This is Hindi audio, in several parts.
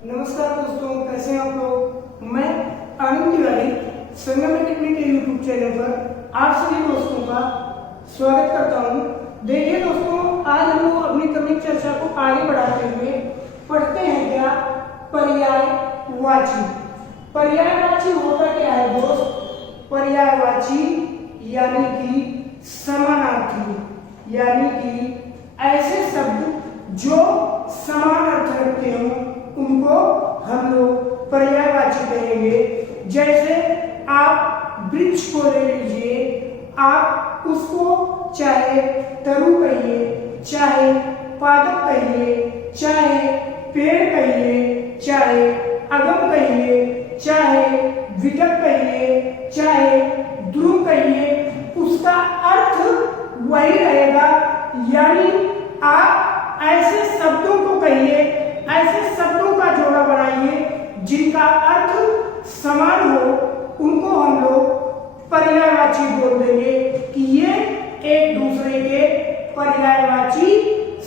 नमस्कार दोस्तों, कैसे हैं आप लोग। मैं आनंद तिवारी संगम टेक्निक के यूट्यूब चैनल पर आप सभी दोस्तों का स्वागत करता हूं। देखिए दोस्तों, आज हम लोग अपनी क्रमिक चर्चा को आगे बढ़ाते हुए पढ़ते हैं क्या पर्यायवाची। पर्यायवाची होता क्या है दोस्त? पर्यायवाची यानी कि समानार्थी, यानी कि ऐसे शब्द जो समान अर्थ रखते हो उनको हम लोग पर्यायवाची कहेंगे। जैसे आप वृक्ष को ले लीजिए, आप उसको चाहे तरु कहिए, चाहे पादप कहिए, चाहे पेड़ कहिए, चाहे अगम कहिए, चाहे विटक कहिए, चाहे ध्रुव कहिए, उसका अर्थ वही रहेगा। यानी आप ऐसे शब्दों को कहिए, ऐसे शब्दों का जोड़ा बनाइए जिनका अर्थ समान हो, उनको हम लोग पर्यायवाची बोल देंगे कि ये एक दूसरे के पर्यायवाची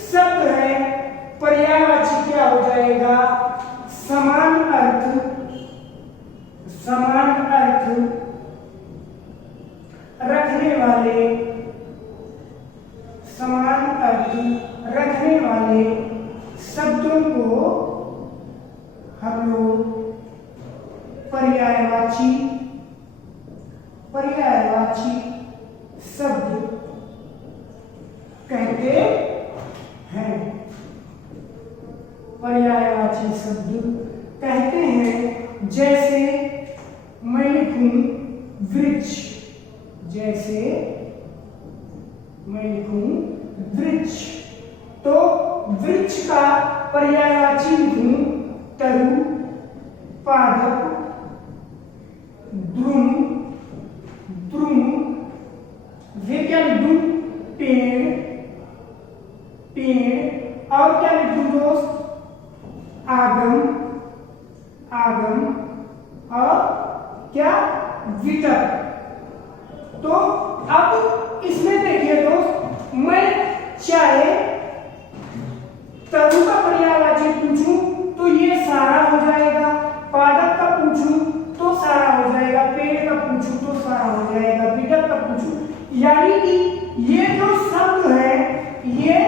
शब्द है। पर्यायवाची क्या हो जाएगा? समान अर्थ, समान अर्थ रखने वाले, समान अर्थ रखने वाले शब्दों को हम लोग पर्यायवाची शब्द कहते हैं। पर्यायवाची शब्द कहते हैं। जैसे मैं लिखूं वृक्ष, जैसे मैं लिखूं वृक्ष, तो वृक्ष का पर्यायवाची लिखूं तरु, पादप, द्रुम, द्रुम, ये क्या लिखूं? पेड़, पेड़, और क्या लिखूं दोस्त? आगम, आगम, और क्या? विटक। तो अब इसमें देखिए दोस्त, मैं चाहे तरु का पर्यायवाची पूछूं तो ये सारा हो जाएगा, पादप का पूछूं तो सारा हो जाएगा, पेड़ का पूछूं तो सारा हो जाएगा, विटक का पूछूं, यानी कि ये जो शब्द है ये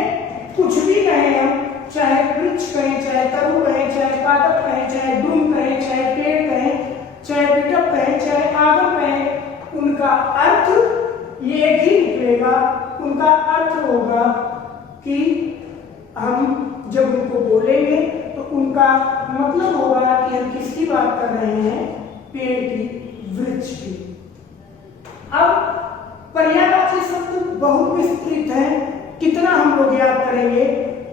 कुछ भी कहें हम, चाहे वृक्ष कहें, चाहे तरु कहें, चाहे पादप कहें, चाहे ध्रुव कहें, चाहे पेड़ कहें, चाहे विटक कहें, चाहे आगम कहें, उनका अर्थ ये एक ही निकलेगा। उनका अर्थ होगा कि हम जब उनको बोलेंगे तो उनका मतलब होगा कि हम किसकी बात कर रहे हैं? पेड़ की, वृक्ष की। अब पर्यायवाची शब्द बहुत विस्तृत है, कितना हम लोग याद करेंगे,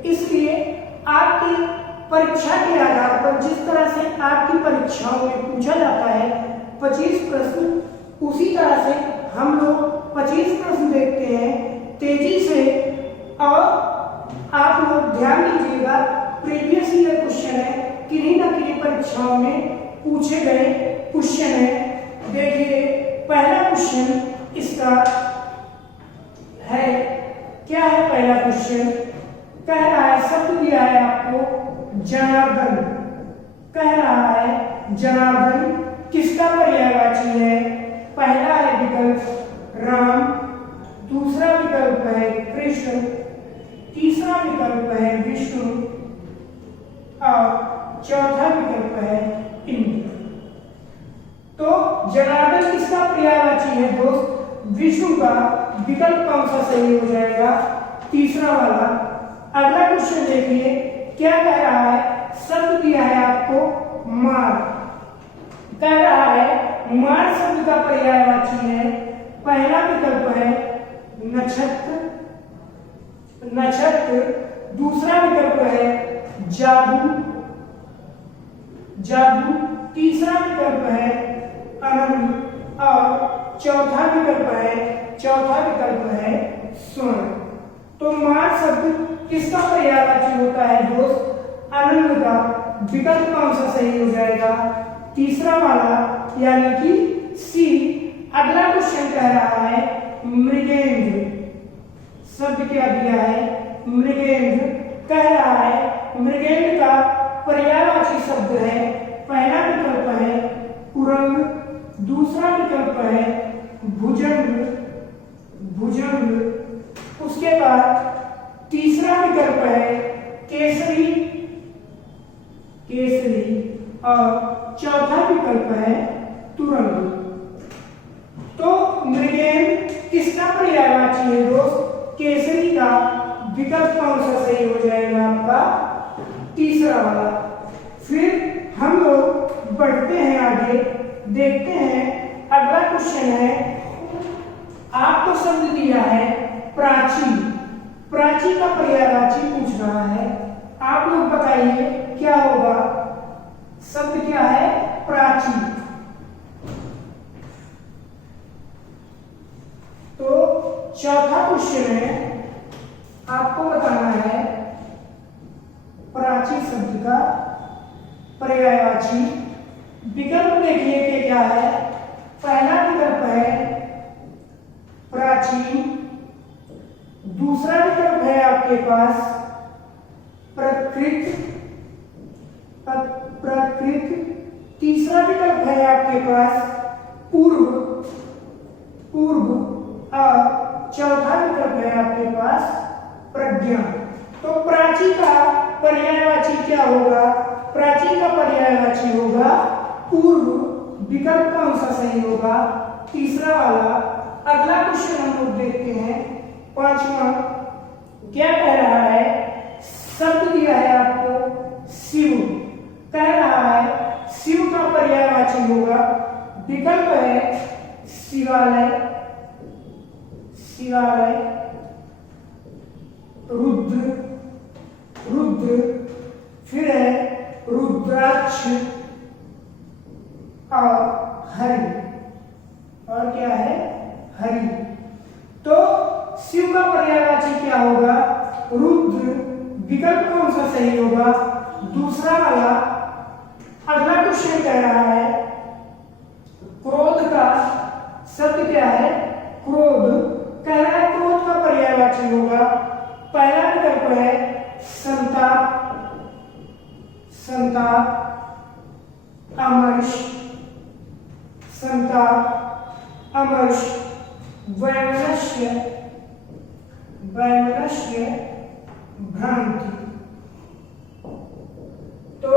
इसलिए आपकी परीक्षा के आधार पर जिस तरह से आपकी परीक्षाओं में पूछा जाता है 25 प्रश्न, उसी तरह से हम लोग 25 प्रश्न देखते हैं तेजी से। और आप लोग ध्यान दीजिएगा, प्रीवियस ईयर क्वेश्चन है, किन्हीं ना किन्हीं परीक्षाओं में पूछे गए क्वेश्चन है। देखिए पहला क्वेश्चन इसका है, क्या है पहला क्वेश्चन? कह रहा है, शब्द दिया है आपको जनार्दन, कह रहा है जनार्दन किसका पर्यायवाची है? पहला है विकल्प राम, दूसरा विकल्प है कृष्ण, तीसरा विकल्प है विष्णु, और चौथा विकल्प है इंद्र। तो जनार्दन किसका पर्यायवाची है दोस्त? विष्णु का। विकल्प कौन सा सही हो जाएगा? तीसरा वाला। अगला क्वेश्चन देखिए, क्या कह रहा है? शब्द दिया है आपको मार, कह रहा है मार शब्द का पर्यायवाची है। पहला विकल्प है नक्षत्र, नक्षत्र, दूसरा विकल्प है जादू, जादू, तीसरा विकल्प है आनंद, और चौथा विकल्प है स्वर्ण। तो मार शब्द किसका पर्यायवाची होता है दोस्त? आनंद का। विकल्प कौन सा सही हो जाएगा? तीसरा वाला, यानी कि सी। अगला क्वेश्चन कह रहा है मृगेंद्र, शब्द क्या दिया है? मृगेंद्र, कह रहा है मृगेंद्र का पर्यायवाची शब्द केसरी और चौथा विकल्प है तुरंग। तो मृगेन किसका पर्यायवाची है दोस्त? केसरी का। विकल्प कौन सा सही हो जाएगा आपका? तीसरा वाला। फिर हम लोग बढ़ते हैं आगे, देखते हैं अगला क्वेश्चन है। आपको शब्द दिया है प्राची। प्राची का पर्यायवाची पूछ रहा है। आप लोग बताइए क्या होगा? शब्द क्या है? प्राची। तो चौथा क्वेश्चन है, आपको बताना है प्राची शब्द का पर्यायवाची। विकल्प देखिए कि क्या है। पहला विकल्प है प्राचीन, दूसरा विकल्प है आपके पास प्रकृत, तीसरा विकल्प है आपके पास पूर्व, और चौथा विकल्प है आपके पास प्रज्ञा। तो प्राची का पर्यायवाची क्या होगा? प्राची का पर्यायवाची होगा पूर्व। विकल्प कौन सा सही होगा? तीसरा वाला। अगला क्वेश्चन हम लोग देखते हैं, पांचवा। क्या कह रहा है? शब्द दिया है आपको शिव। कह रहा है शिव का पर्यायवाची होगा। विकल्प है शिवालय, शिवालय, रुद्र, फिर है रुद्राक्ष और हरि। और क्या है? हरि। तो शिव का पर्यायवाची क्या होगा? रुद्र। विकल्प कौन सा सही होगा? दूसरा वाला। अगला क्वेश्चन कह रहा है क्रोध का शब्द क्या है? क्रोध। कह रहा है क्रोध का पर्यायवाची होगा। पहला विकल्प है संताप, अमर्ष, वैमनस्य, भ्रांति। तो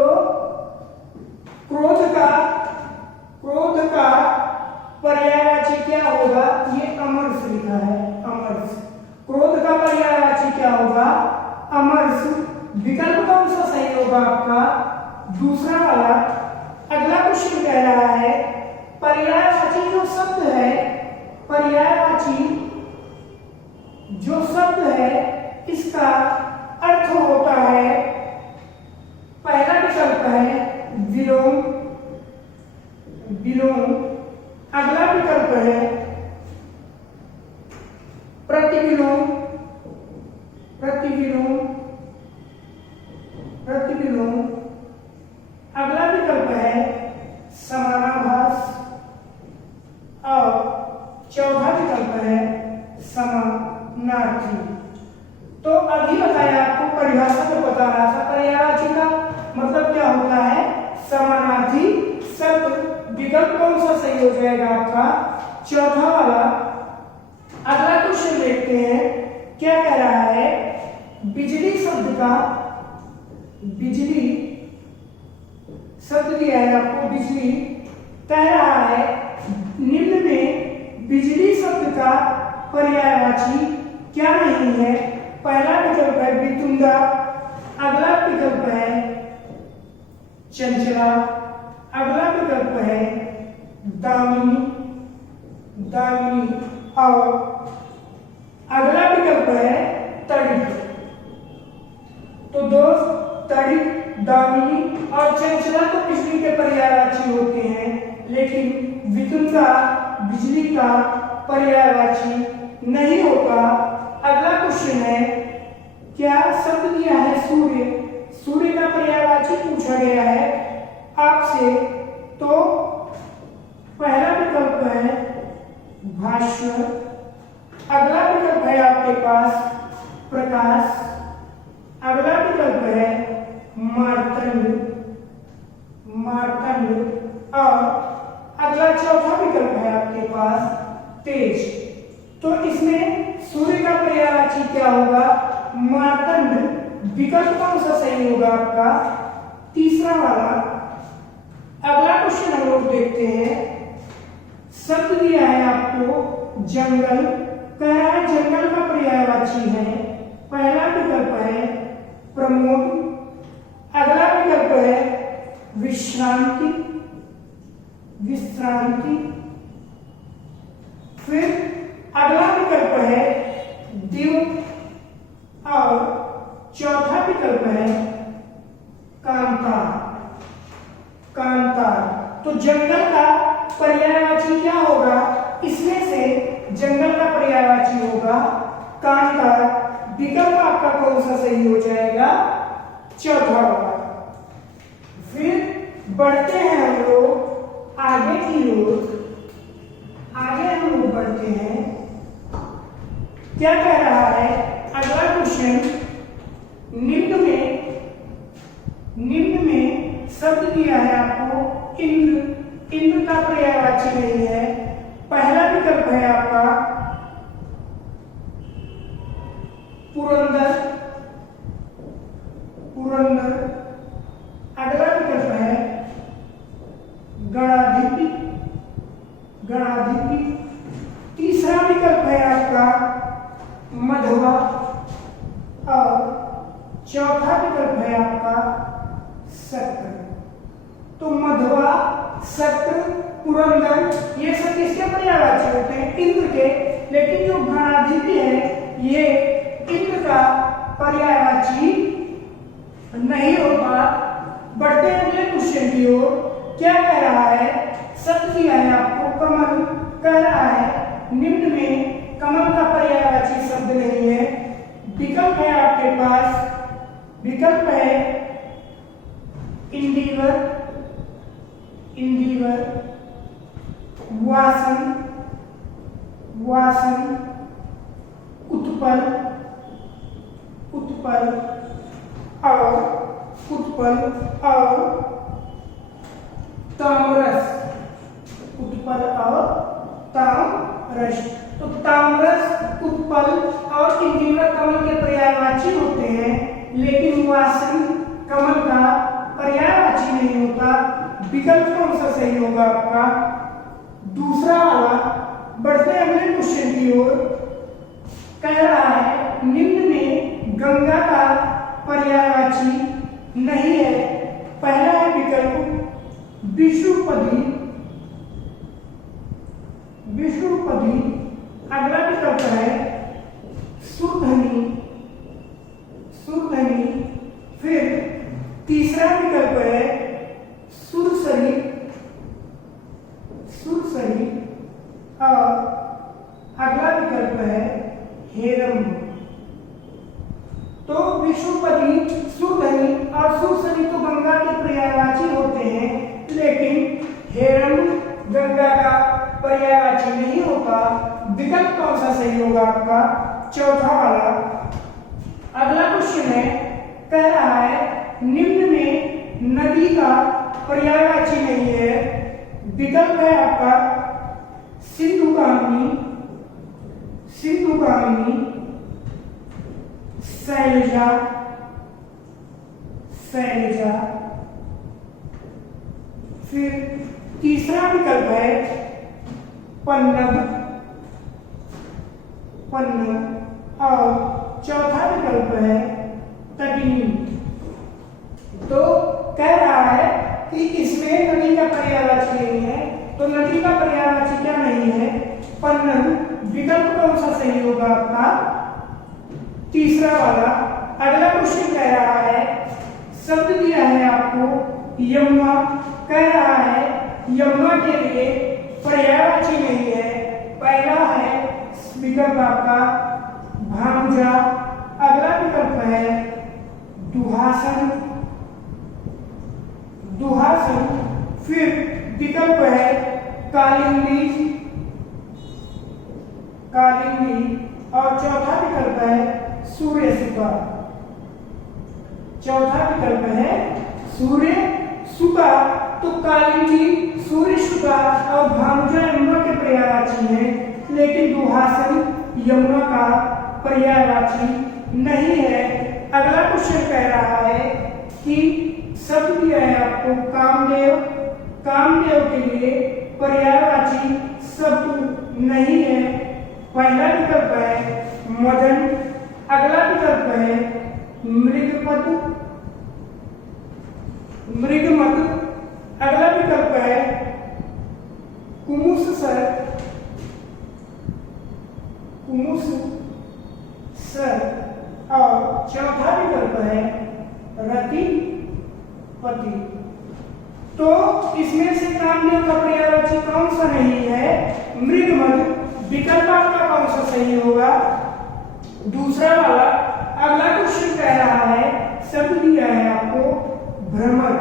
क्रोध का पर्यायवाची क्या होगा? ये अमर्ष लिखा है, अमर्ष। क्रोध का पर्यायवाची क्या होगा? अमर्ष। विकल्प कौन सा सही होगा आपका? दूसरा वाला। अगला क्वेश्चन कह रहा है पर्यायवाची जो शब्द है, पर्यायवाची जो शब्द है इसका अर्थ होता है। पहला विकल्प है विलोम, अगला विकल्प है प्रतिविलोम, अगला विकल्प है समानाभास और चौथा विकल्प है समानार्थी। तो अभी बताया आपको, परिभाषा में बता रहा था पर्यायवाची का मतलब क्या होता है? समानार्थी शब्द। विकल्प कौन सा सही हो जाएगा आपका? चौथा वाला। अगला क्वेश्चन देखते हैं क्या कह रहा है। बिजली शब्द का, बिजली शब्द दिया है आपको बिजली। कह रहा है निम्न में बिजली शब्द का पर्यायवाची क्या नहीं है? पहला विकल्प है वितुंगा, अगला विकल्प है चंचला, अगला विकल्प है दामिनी, और अगला विकल्प है तड़ित। तो दोस्त तड़ित, दामिनी और चंचला तो बिजली के पर्यायवाची होते हैं, लेकिन वितुंगा बिजली का पर्यायवाची नहीं होगा। अगला क्वेश्चन है, क्या शब्द दिया है सूर्य, सूर्य का पर्यायवाची पूछा गया है आपसे। तो पहला विकल्प है भास्वर, अगला विकल्प है आपके पास प्रकाश, अगला विकल्प है मार्तंड, और अगला चौथा विकल्प है आपके पास तेज। तो इसमें सूर्य का पर्यायवाची क्या होगा? मार्तंड। विकल्प कौन सा सही होगा आपका? तीसरा वाला अगला क्वेश्चन हम लोग देखते हैं। शब्द दिया है आपको जंगल, कह रहा है जंगल का पर्यायवाची है। पहला विकल्प है प्रमोद, अगला विकल्प है विश्रांति, विश्रांति, फिर अगला विकल्प है दिव और चौथा विकल्प है कांतार, कांतार। तो जंगल का पर्यायवाची क्या होगा? इसमें से जंगल का पर्यायवाची होगा कांतार। विकल्प आपका कौन सा सही हो जाएगा? चौथा वाला। फिर बढ़ते हैं हम लोग आगे की ओर। आगे हम लोग बढ़ते हैं। क्या कह रहा है अगला क्वेश्चन? निम्न में शब्द दिया है आपको इंद्र, इंद्र का पर्यायवाची नहीं है। पहला विकल्प है आपका पुरंदर, पुरंदर, अगला विकल्प है गणाधिपति, गणाधिपति, तीसरा विकल्प है आपका मधवा और चौथा विकल्प है आपका शक्र। तो मधवा, शक्र, पुरंदर ये सब किसके पर्यायवाची होते हैं? इंद्र के। लेकिन जो गणाधिपति है ये इंद्र का पर्यायवाची नहीं होता। बढ़ते हैं अगले क्वेश्चन की ओर। क्या कह रहा है? शब्द दिया है आपको कमल, कह रहा है निम्न में कमल का पर्यायवाची शब्द नहीं है। विकल्प है आपके पास, विकल्प है इंडिवर, इंडिवर, वासन, वासन, उत्पल, उत्पल और उत्पल और ताम्रस, उत्पल और ताम्रस। तो ताम्रस, उत्पल और इंदिवर कमल के पर्यायवाची होते हैं, लेकिन वासन कमल का पर्यायवाची नहीं होता। विकल्प कौन सा सही होगा आपका? दूसरा वाला। बढ़ते अगले क्वेश्चन की ओर। कह रहा है निम्न में गंगा का पर्यायवाची नहीं है। पहला है विकल्प विष्णुपदी, विष्णुपदी, अगला विकल्प है सुरधनी, सुरधनी, फिर तीसरा विकल्प है सुरसरी, सुरसरी और अगला विकल्प है हेरम। तो विष्णुपदी, सुरधनी और सुरसरी तो गंगा के पर्यायवाची होते हैं, लेकिन हेरम गंगा का पर्यायवाची नहीं होता। विकल्प कौन सा सही होगा आपका? चौथा वाला। अगला क्वेश्चन है, कह रहा है निम्न में नदी का पर्यायवाची नहीं है। विकल्प है आपका सिंधुगामी, सिंधुगामी, शैलजा, शैलजा, फिर तीसरा विकल्प है पन्नग, पन्नग और चौथा विकल्प है तटिनी। तो कह रहा है कि इसमें नदी का पर्यायवाची नहीं है, तो नदी का पर्यायवाची क्या नहीं है? पन्नग। विकल्प कौन सा सही होगा आपका? तीसरा वाला। अगला क्वेश्चन कह रहा है शब्द दिया है आपको यमुना, कह रहा है यमुना के लिए पर्यायवाची नहीं है। पहला है विकल्प आपका भानुजा, अगला विकल्प है दुहासन, दुहासन, फिर विकल्प है कालिंदी, कालिंदी और चौथा विकल्प है सूर्य सुका। चौथा विकल्प है सूर्य सुका। तो कालिंदी, सूर्य सुका और भानुजा यमुना के पर्यायवाची है, लेकिन दुहासन यमुना का पर्यायवाची नहीं है। अगला क्वेश्चन कह रहा है कि शब्द दिया है आपको कामदेव, कामदेव के लिए पर्यायवाची शब्द नहीं है। पहला विकल्प है मदन, अगला विकल्प है मृगपद, मृगमद, अगला विकल्प है कुमुससर, कुमुससर, और चौथा विकल्प है रतिपति। तो इसमें से कामदेव का पर्यायवाची कौन सा नहीं है? मृगमद। विकल्प आपका कौन सा सही होगा? दूसरा वाला। अगला क्वेश्चन कह रहा है, शब्द दिया है आपको भ्रमर,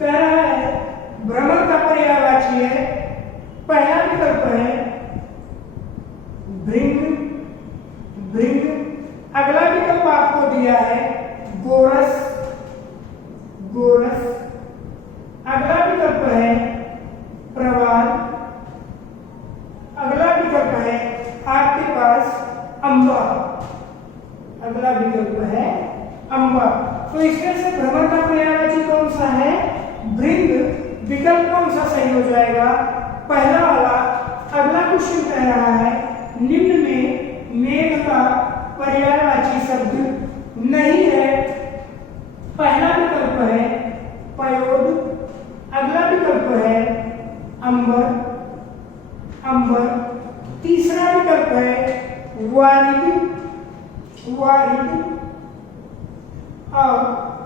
कह रहा है भ्रमर का पर्यायवाची है। पहला विकल्प है भृंग, भृंग। अगला विकल्प आपको दिया है गोरस, गोरस। अगला विकल्प है प्रवाल। अगला विकल्प है आपके पास अम्बा, अगला विकल्प है अम्बा। तो इसमें से भ्रमर का पर्यायवाची कौन सा है? भृंग। विकल्प कौन सा सही हो जाएगा? पहला वाला। अगला क्वेश्चन कह रहा है निम्न में मेघ का पर्यायवाची शब्द नहीं है। पहला विकल्प है पयोद, अगला विकल्प है अंबर, अंबर। तीसरा विकल्प है वारिद, वारिद, और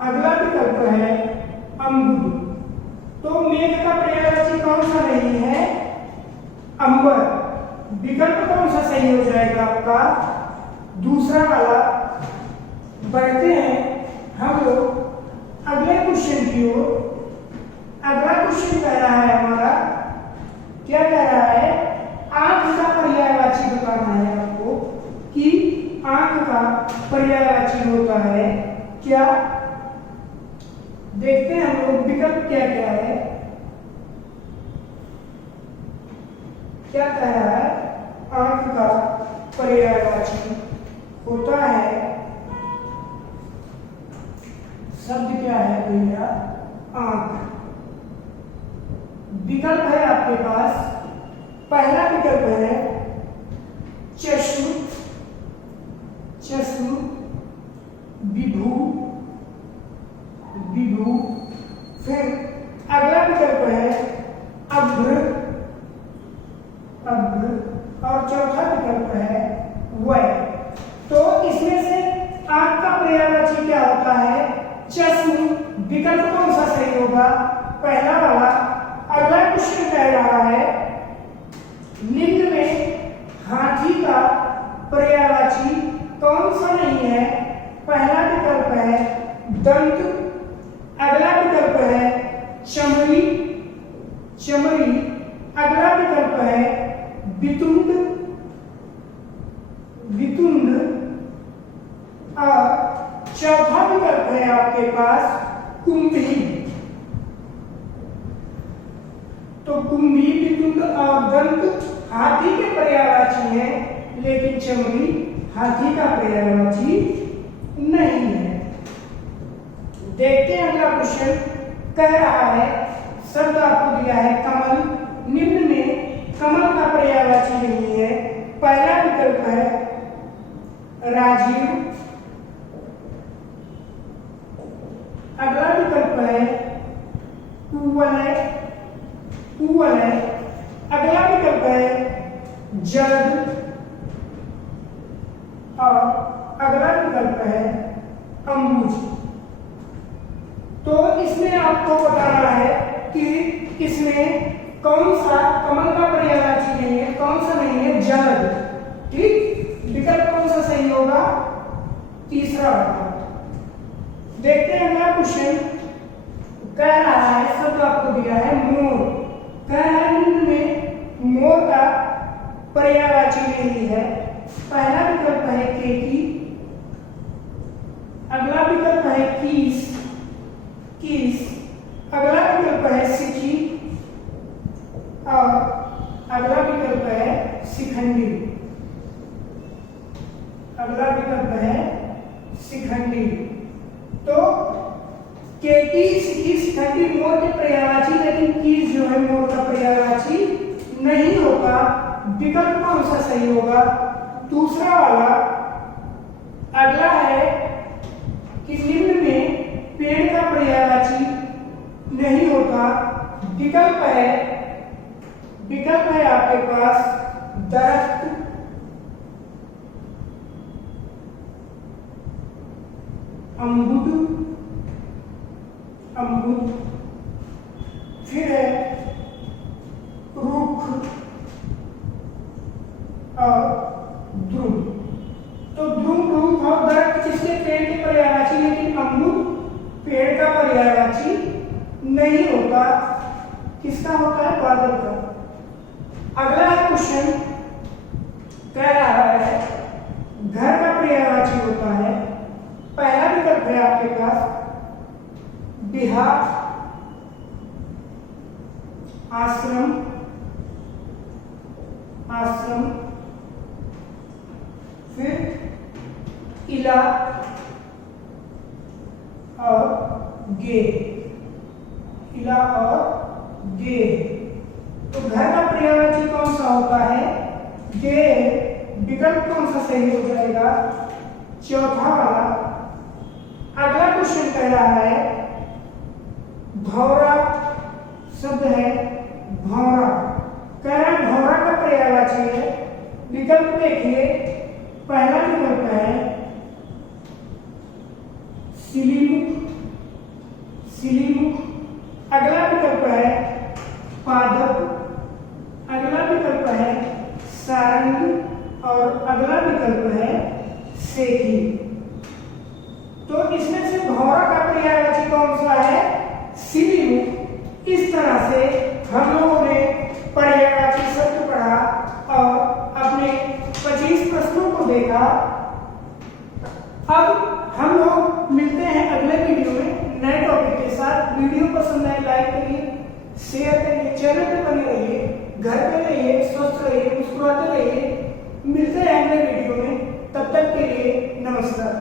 अगला विकल्प है अम्बुद। तो मेघ का पर्यायवाची कौन सा नहीं है? अंबर। विकल्प कौन सा सही हो जाएगा आपका? दूसरा वाला। बढ़ते हैं हम लोग अगले क्वेश्चन की ओर। अगला क्वेश्चन कह रहा है हमारा, क्या कह रहा है? आंख का पर्यायवाची बताना है आपको कि आंख का पर्यायवाची होता है क्या? देखते हैं हम लोग विकल्प क्या क्या है। क्या कह रहा है? आंख का पर्यायवाची होता है, शब्द क्या है भैया? आंख। विकल्प है आपके पास। पहला विकल्प है चक्षु, चक्षु, विभु, विभु। फिर अगला विकल्प है अभ्र, अभ्र, और चौथा विकल्प है वय। तो इसमें से आंख का पर्यायवाची क्या होता है? चश्म। विकल्प कौन सा सही होगा? पहला वाला। अगला क्वेश्चन कह रहा है निम्न में हाथी का पर्यायवाची कौन सा नहीं है? पहला विकल्प है दंत, अगला विकल्प है चमड़ी, चमड़ी। अगला विकल्प है वितुंड, वितुंड, और चौथा विकल्प है आपके पास कुंभी। तो कुंभी, वितुंड और दंत हाथी के पर्यायवाची है, लेकिन चमड़ी हाथी का पर्यायवाची नहीं है। देखते हैं अगला क्वेश्चन। कह रहा है शब्द आपको दिया है कमल, निम्न में कमल का पर्यायवाची नहीं है। पहला विकल्प है राजीव, अगला विकल्प है कुवलय, कुवलय। अगला विकल्प है जलद, और अगला विकल्प है अम्बुज। तो इसमें आपको बताना है कि इसमें कौन सा कमल का पर्यायवाची नहीं है, कौन सा नहीं है? जलद। ठीक, विकल्प कौन सा सही होगा? तीसरा वाला। देखते हैं अगला क्वेश्चन। कह रहा है शब्द आपको दिया है मोर, कह रहा है निम्न में मोर का पर्यायवाची नहीं है। पहला विकल्प है केकी, अगला विकल्प है कीस, कीस। अगला विकल्प है सिकी, और अगला विकल्प है शिखंडी, अगला विकल्प है शिखंडी। तो केटी सीखी सिखाती मोर के पर्यायवाची, लेकिन कीज जो है मोर का पर्यायवाची नहीं होगा। विकल्प कौन सा सही होगा? दूसरा वाला। अगला है कि निम्न में पेड़ का पर्यायवाची नहीं होता। विकल्प है आपके पास दरख्त, अमरूद, फिर है रुख और ध्रुव। तो ध्रुव, रुख और दरख्त किसके पेड़ के पर्यायवाची, लेकिन अमरूद पेड़ का पर्यायवाची नहीं होता। किसका होता है? बादल का। अगला क्वेश्चन कह रहा है घर का पर्यायवाची होता है। पहला विकल्प है आपके पास बिहार, आश्रम, फिर इला और गे। तो घर का पर्यायवाची कौन सा होता है? गे। विकल्प कौन सा सही हो जाएगा? चौथा वाला। अगला क्वेश्चन कह रहा है भौरा शब्द है, भौरा। कह रहा है भौरा का पर्यायवाची है। विकल्प देखिए, पहला विकल्प है सिलीमुख। अगला विकल्प है पादप, अगला विकल्प है सारंग और अगला विकल्प है सेठी। तो इसमें से भौरा का पर्यायवाची कौन सा है? सिलीमुख। इस तरह से हम लोगों ने पर्यायवाची शब्द पढ़ा और अपने 25 प्रश्नों को देखा। अब हम लोग मिलते हैं अगले वीडियो में नए टॉपिक के साथ। वीडियो पसंद आए लाइक करिए, शेयर करिए, चैनल पे बने रहिए, घर पे रहिए, स्वस्थ रहिए, मुस्कुराते रहिए। मिलते हैं अगले वीडियो में, तब तक के लिए नमस्कार।